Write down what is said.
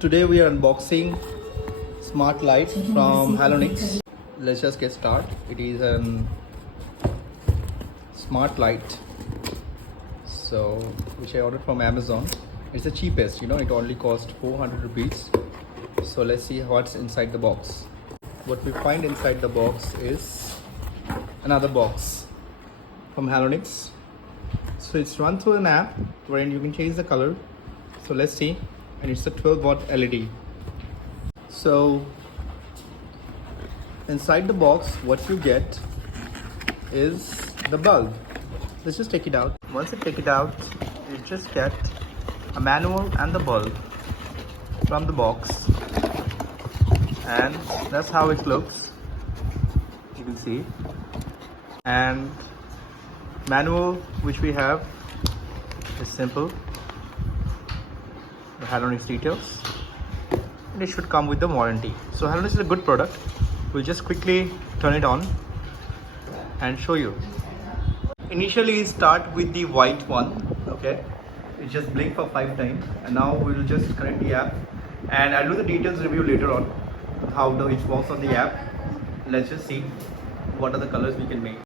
Today we are unboxing smart light from Halonix. Let's just get started. It is a smart light, so which I ordered from Amazon. It's the cheapest, it only cost 400 rupees. So let's see what's inside the box. What we find inside the box is another box from Halonix. So it's run through an app wherein you can change the color. So let's see. And it's a 12-watt LED. So inside the box, what you get is the bulb. Let's just take it out. Once you take it out, you just get a manual and the bulb from the box, and that's how it looks. You can see, and manual which we have is simple. The Halonix details, and it should come with the warranty. So Halonix is a good product. We'll just quickly turn it on and show you. Initially start with the white one, okay? It just blink for 5 times, and now we will just connect the app, and I'll do the details review later on how it works on the app. Let's just see what are the colors we can make.